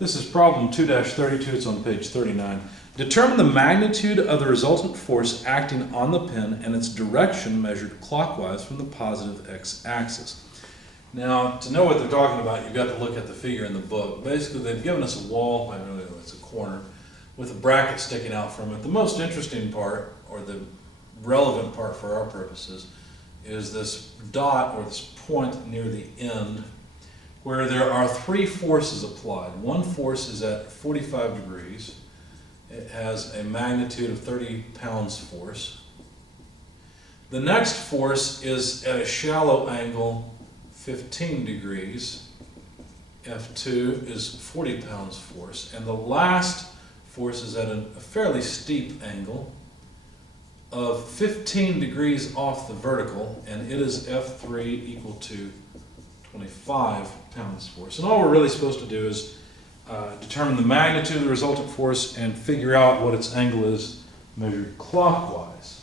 This is problem 2-32, it's on page 39. Determine the magnitude of the resultant force acting on the pin and its direction measured clockwise from the positive x-axis. Now, to know what they're talking about, you've got to look at the figure in the book. Basically, they've given us a wall, I know it's a corner, with a bracket sticking out from it. The most interesting part, or the relevant part for our purposes, is this dot, or this point near the end, where there are three forces applied. One force is at 45 degrees. It has a magnitude of 30 pounds force. The next force is at a shallow angle, 15 degrees. F2 is 40 pounds force. And the last force is at a fairly steep angle of 15 degrees off the vertical, and it is F3 equal to 25 pounds force. And all we're really supposed to do is determine the magnitude of the resultant force and figure out what its angle is measured clockwise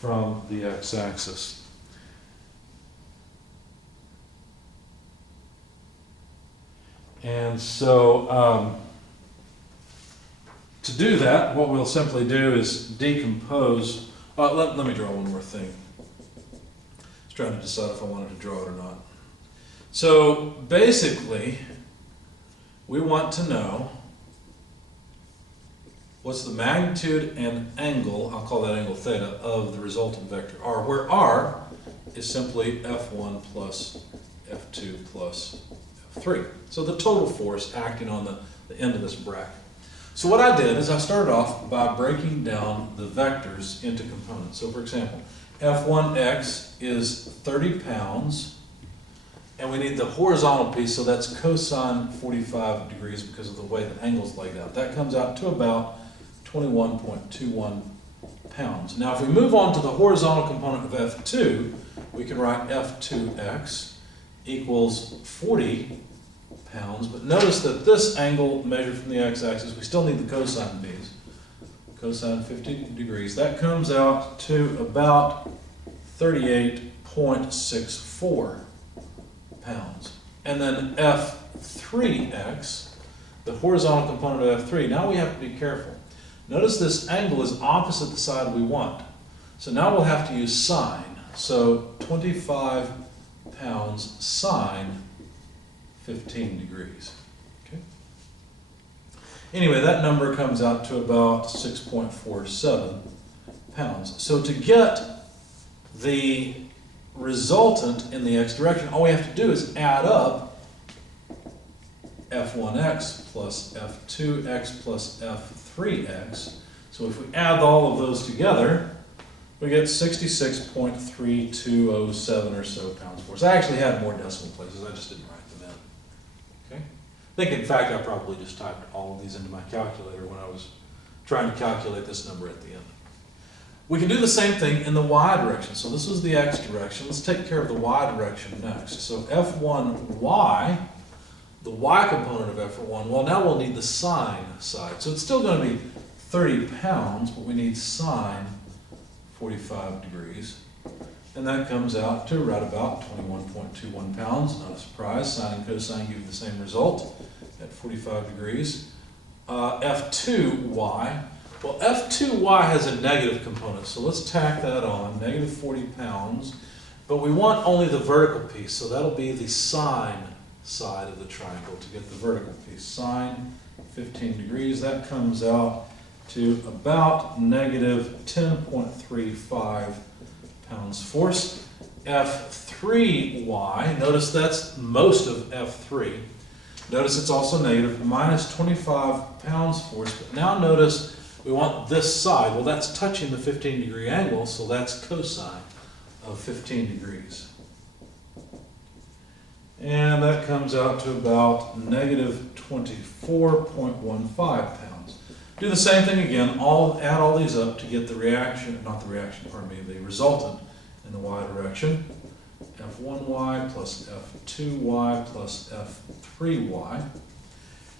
from the x-axis. And so to do that, what we'll simply do is decompose. Let me draw one more thing. I was trying to decide if I wanted to draw it or not. So basically, we want to know what's the magnitude and angle, I'll call that angle theta, of the resultant vector r, where r is simply F1 plus F2 plus F3. So the total force acting on the end of this bracket. So what I did is I started off by breaking down the vectors into components. So for example, F1x is 30 pounds, and we need the horizontal piece, so that's cosine 45 degrees because of the way the angle's laid out. That comes out to about 21.21 pounds. Now if we move on to the horizontal component of F2, we can write F2x equals 40 pounds, but notice that this angle measured from the x-axis, we still need the cosine piece. Cosine 50 degrees, that comes out to about 38.64 pounds. And then F3x, the horizontal component of F3, now we have to be careful. Notice this angle is opposite the side we want. So now we'll have to use sine. So 25 pounds sine 15 degrees. Okay. Anyway, that number comes out to about 6.47 pounds. So to get the resultant in the x direction, all we have to do is add up F1x plus F2x plus F3x. So if we add all of those together, we get 66.3207 or so pounds force. I actually had more decimal places, I just didn't write them in. Okay? I think in fact I probably just typed all of these into my calculator when I was trying to calculate this number at the end. We can do the same thing in the y direction. So this was the x direction. Let's take care of the y direction next. So F1y, the y component of F1, well now we'll need the sine side. So it's still going to be 30 pounds, but we need sine 45 degrees. And that comes out to right about 21.21 pounds. Not a surprise, sine and cosine give you the same result at 45 degrees. F2y, well, F2y has a negative component, so let's tack that on, negative 40 pounds. But we want only the vertical piece, so that'll be the sine side of the triangle to get the vertical piece. Sine 15 degrees, that comes out to about negative 10.35 pounds force. F3y, notice that's most of F3. Notice it's also negative, minus 25 pounds force. But now notice we want this side. Well, that's touching the 15 degree angle, so that's cosine of 15 degrees. And that comes out to about negative 24.15 pounds. Do the same thing again, add all these up to get the reaction, not the reaction, pardon me, the resultant in the y direction. F1y plus F2y plus F3y.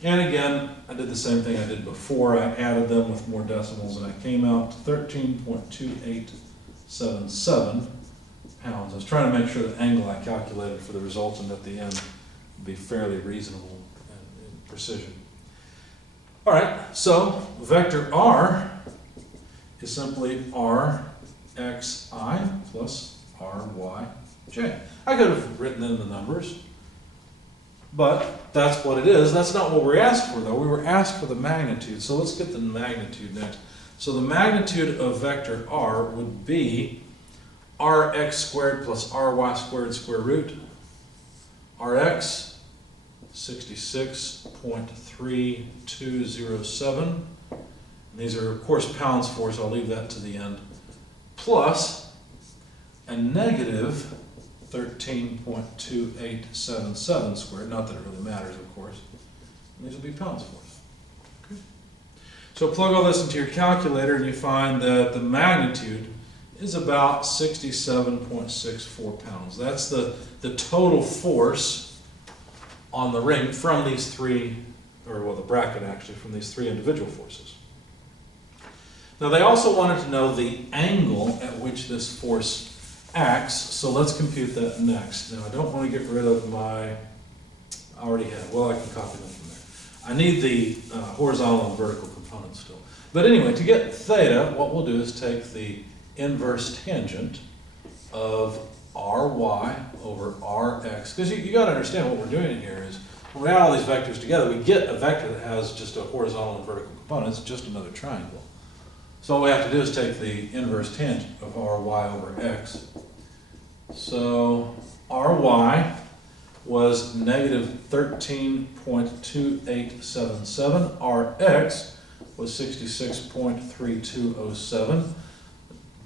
And again, I did the same thing I did before. I added them with more decimals and I came out to 13.2877 pounds. I was trying to make sure the angle I calculated for the resultant at the end would be fairly reasonable. And precision. All right, so vector r is simply rxi plus ryj. I could have written in the numbers, but that's what it is. That's not what we're asked for, though. We were asked for the magnitude, so let's get the magnitude next. So the magnitude of vector r would be rx squared plus ry squared square root. Rx, 66.3207. These are, of course, pounds for, so I'll leave that to the end. Plus a negative 13.2877 squared. Not that it really matters, of course. And these will be pounds for. Okay. So plug all this into your calculator and you find that the magnitude is about 67.64 pounds. That's the total force on the ring from these three, or well, the bracket actually, from these three individual forces. Now they also wanted to know the angle at which this force acts, so let's compute that next. Now I don't want to get rid of my, I already had, well I can copy them from there. I need the horizontal and vertical components still. But anyway, to get theta, what we'll do is take the inverse tangent of ry over rx, because you got to understand what we're doing here is when we add all these vectors together, we get a vector that has just a horizontal and vertical component. It's just another triangle. So all we have to do is take the inverse tangent of ry over x. So ry was negative 13.2877. Rx was 66.3207.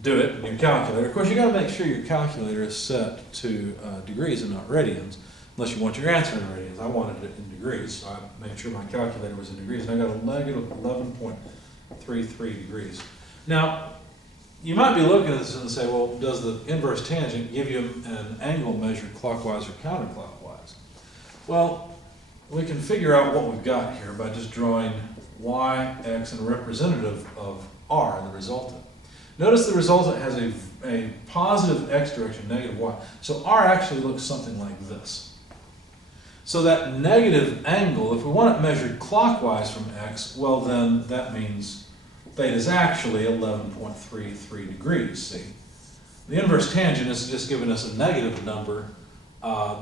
Do it in your calculator. Of course, you got to make sure your calculator is set to degrees and not radians, unless you want your answer in radians. I wanted it in degrees, so I made sure my calculator was in degrees, and I got a negative 11.33 degrees. Now, you might be looking at this and say, well, does the inverse tangent give you an angle measured clockwise or counterclockwise? Well, we can figure out what we've got here by just drawing y, x, and a representative of r, the resultant. Notice the resultant has a positive x direction, negative y. So r actually looks something like this. So that negative angle, if we want it measured clockwise from x, well then that means theta is actually 11.33 degrees, see? The inverse tangent is just giving us a negative number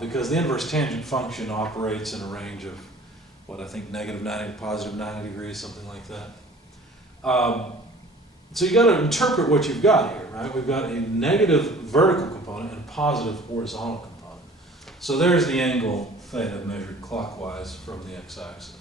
because the inverse tangent function operates in a range of, what I think, negative 90 to positive 90 degrees, something like that. So you got to interpret what you've got here, right? We've got a negative vertical component and a positive horizontal component. So there's the angle theta measured clockwise from the x-axis.